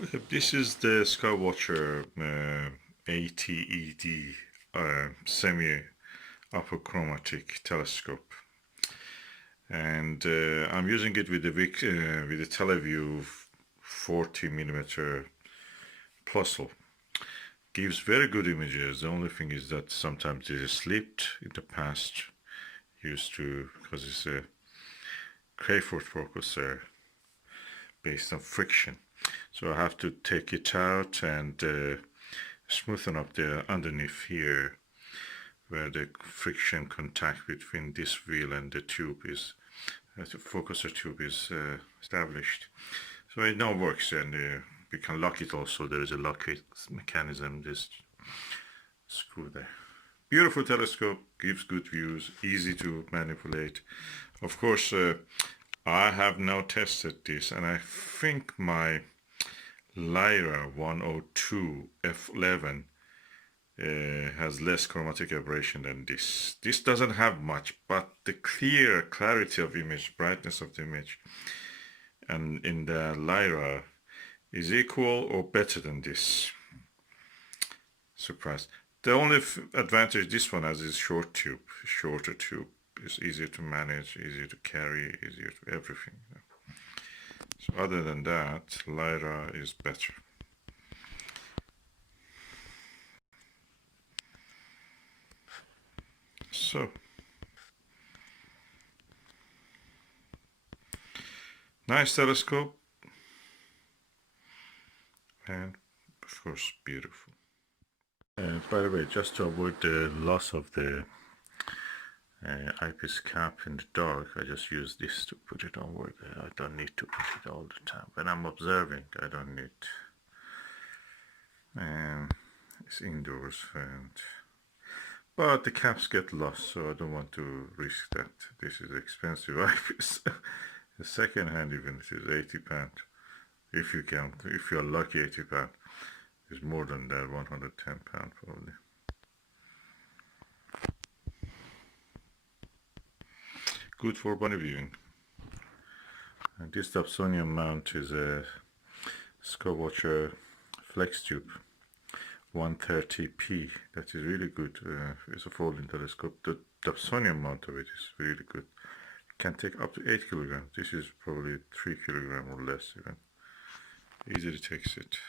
This is the Skywatcher 80 ED semi-apochromatic telescope, and I'm using it with the Teleview 40 millimeter puzzle. Gives very good images. The only thing is that sometimes it is slipped in the past. Used to, because it's a Crayford focuser based on friction. So I have to take it out and smoothen up the underneath here where the friction contact between this wheel and the tube is, the focuser tube is established. So it now works, and we can lock it also. There is a lock mechanism, just screw there. Beautiful telescope, gives good views, easy to manipulate. Of course, I have now tested this, and I think my Lyra 102 f11 has less chromatic aberration than this. This doesn't have much, but the clarity of image, brightness of the image, and in the Lyra is equal or better than this. Surprised. The only advantage this one has is shorter tube. It's easier to manage, easier to carry, easier to everything. So other than that, Lyra is better. So, nice telescope, and of course beautiful. By the way, just to avoid the loss of the eyepiece cap in the dark, I just use this to put it onward. I don't need to put it all the time. When I'm observing, I don't need. It's indoors, but the caps get lost, so I don't want to risk that. This is expensive eyepiece. The second hand, even it is £80. If you count, if you're lucky, £80. It's more than that, £110 probably. Good for bunny viewing. And this Dobsonian mount is a Skywatcher flex tube 130p. That is really good. It's a folding telescope. The Dobsonian mount of it is really good. It can take up to 8 kilograms. This is probably 3 kilograms or less even. Easily takes it.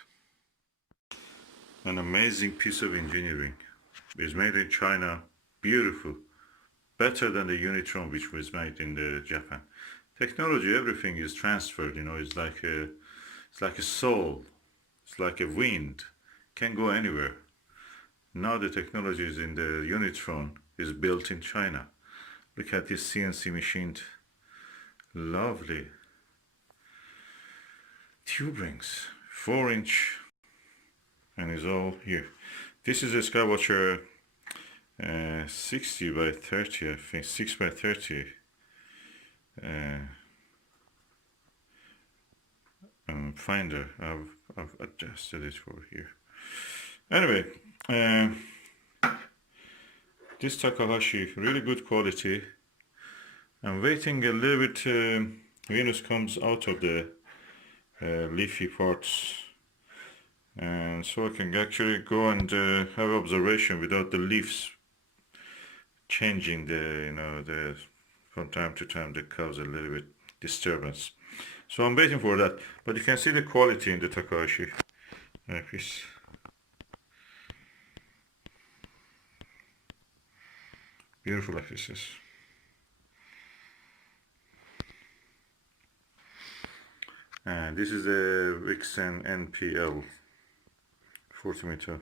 An amazing piece of engineering. It's made in China. Beautiful. Better than the Unitron, which was made in Japan. Technology, everything is transferred. You know, it's like a soul. It's like a wind. Can go anywhere. Now the technology is in the Unitron is built in China. Look at this CNC machined, lovely tube rings, 4-inch, and is all here. This is a Skywatcher 60 by 30, I think 6 by 30 finder. I've adjusted it for here. Anyway, this Takahashi, really good quality. I'm waiting a little bit. Venus comes out of the leafy parts, and so I can actually go and have observation without the leaves changing from time to time that cause a little bit disturbance. So I'm waiting for that, but you can see the quality in the Takahashi eyepiece. Beautiful eyepieces. And this is the Vixen NPL 40 meter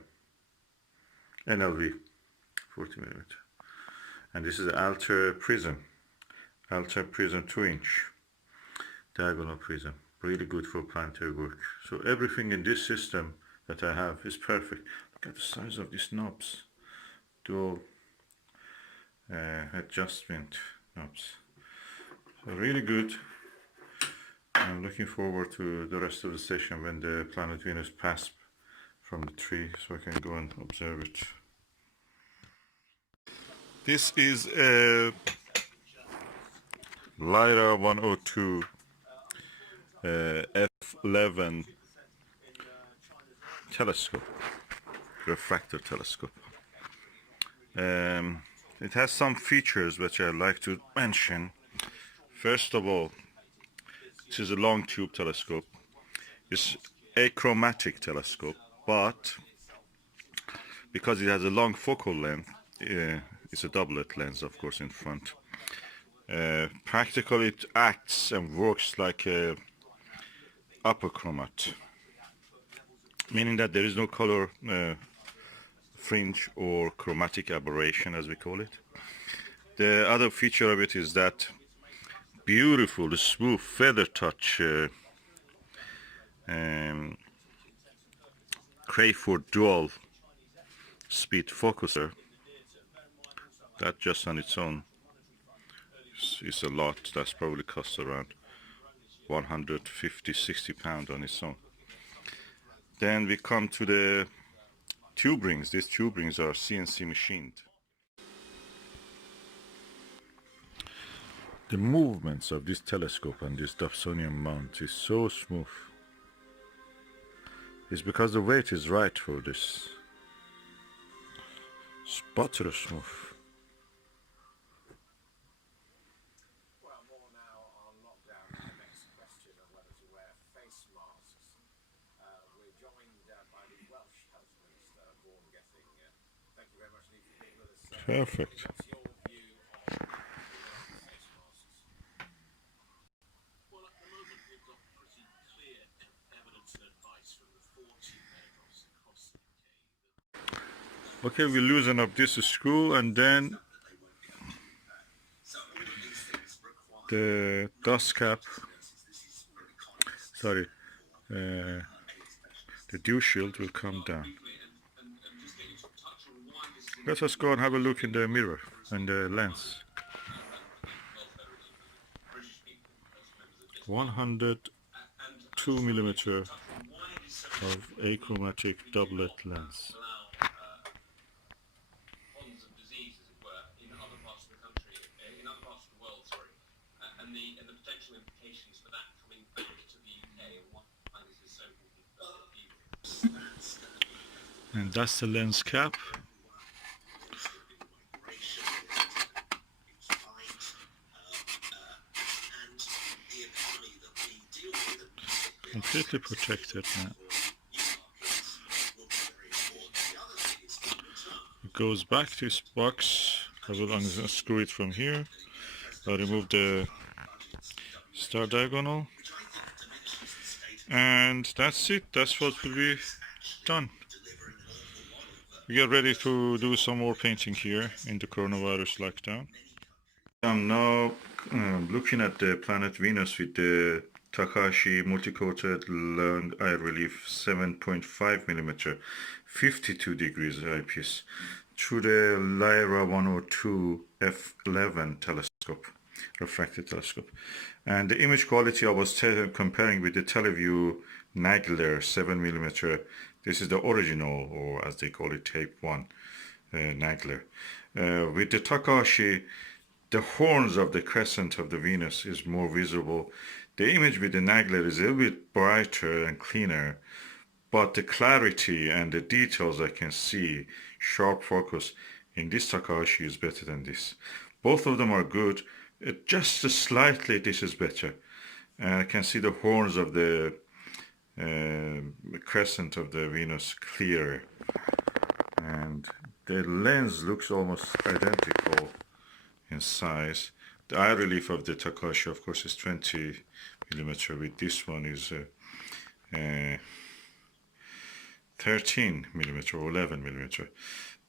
NLV 40 millimeter. And this is the Alter Prism 2-inch diagonal prism, really good for planetary work. So everything in this system that I have is perfect. Look at the size of these knobs, dual adjustment knobs. So really good. I'm looking forward to the rest of the session when the planet Venus passes from the tree, so I can go and observe it. This is a Lyra 102 f11 telescope, refractor telescope. It has some features which I'd like to mention. First of all, this is a long tube telescope. It's achromatic telescope, but because it has a long focal length, it's a doublet lens, of course, in front. Practically, it acts and works like a apochromat, meaning that there is no color fringe or chromatic aberration, as we call it. The other feature of it is that beautiful, smooth feather touch Crayford dual speed focuser. That just on its own is a lot. That's probably costs around 150-60 pounds on its own. Then we come to the tube rings. These tube rings are CNC machined. The movements of this telescope and this Dobsonian mount is so smooth. It's because the weight is right for this. It's butter smooth. Well, more now on lockdown. The next question of whether to wear face masks. We're joined by the Welsh Health Minister, Vaughan Getting. Thank you very much indeed for being with us. Perfect. What's your view on face masks? Well, at the moment we've got pretty clear evidence and advice from the 40 medicals across the UK. Okay, we loosen up this screw and then the dust cap, sorry, the dew shield will come down. Let us go and have a look in the mirror and the lens. 102mm of achromatic doublet lens. And the potential implications for that coming back to the UK and why this is so important. And that's the lens cap. Completely protected now. It goes back to its box. I will unscrew it from here. I'll remove the star diagonal, and that's it. That's what will be done. We get ready to do some more painting here in the coronavirus lockdown. I'm now looking at the planet Venus with the Takahashi multi-coated long eye relief 7.5mm 52 degrees eyepiece through the Lyra 102 f11 telescope, refractor telescope. And the image quality I was comparing with the Teleview Nagler 7mm. This is the original, or as they call it, tape 1 Nagler. With the Takahashi, the horns of the crescent of the Venus is more visible. The image with the Nagler is a little bit brighter and cleaner, but the clarity and the details I can see, sharp focus, in this Takahashi is better than this. Both of them are good. Just slightly this is better. I can see the horns of the crescent of the Venus clearer. And the lens looks almost identical in size. The eye relief of the Takahashi, of course, is 20mm. With this one is 13mm or 11mm.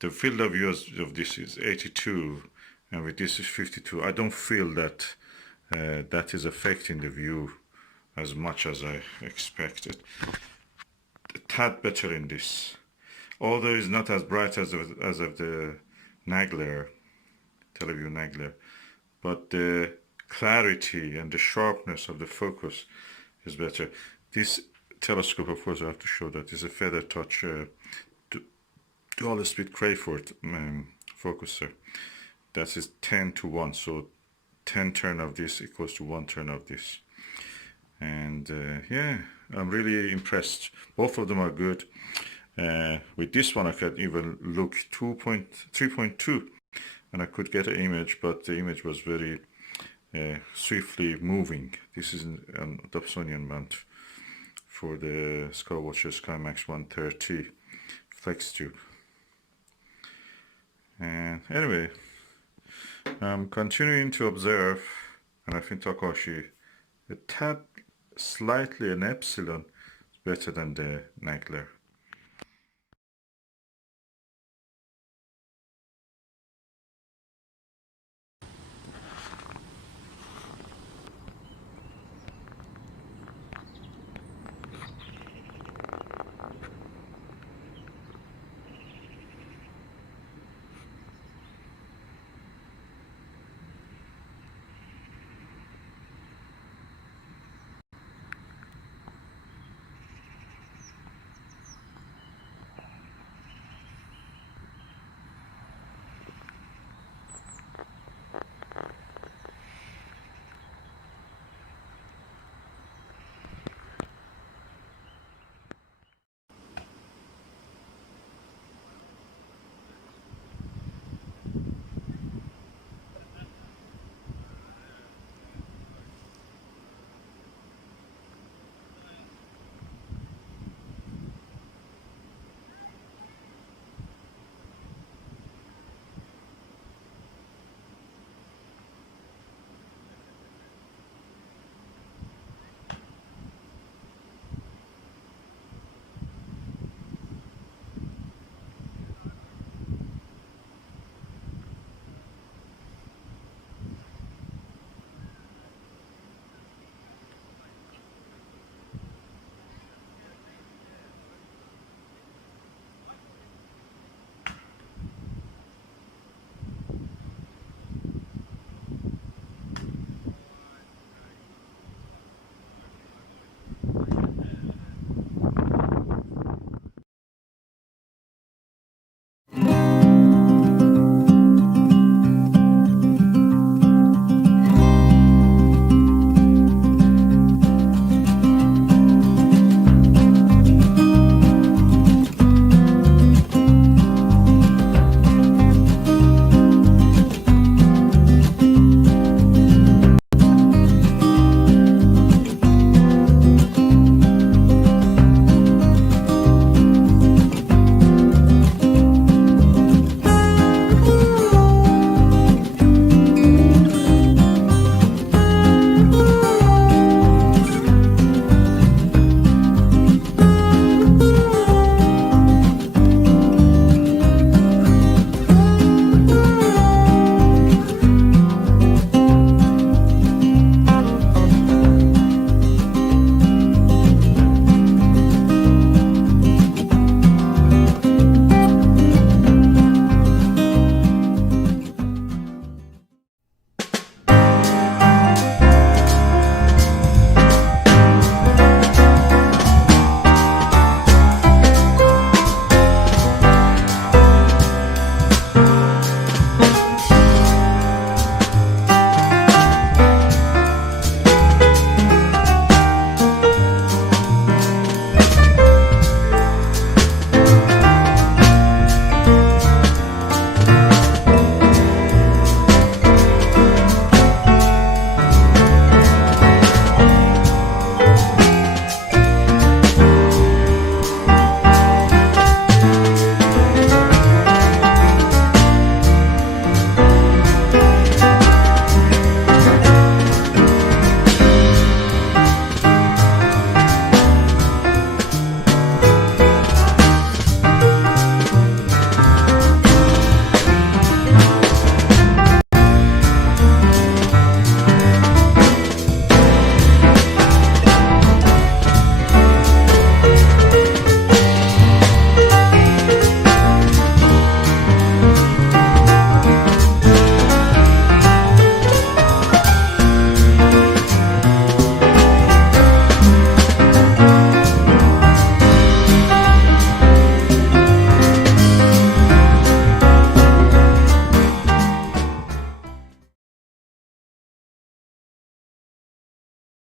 The field of view of this is 82, and with this is 52. I don't feel that that is affecting the view as much as I expected. A tad better in this, although it's not as bright as of the Nagler, Teleview Nagler, but the clarity and the sharpness of the focus is better. This telescope, of course, I have to show that is a feather touch dual speed Crayford focuser. That is 10 to 1, so 10 turn of this equals to 1 turn of this. And yeah, I'm really impressed. Both of them are good. With this one I could even look 3.2 and I could get an image, but the image was very swiftly moving. This is an Dobsonian mount for the Skywatcher SkyMax 130 flex tube. And anyway, I'm continuing to observe, and I think Takashi a tad slightly an epsilon is better than the Nagler.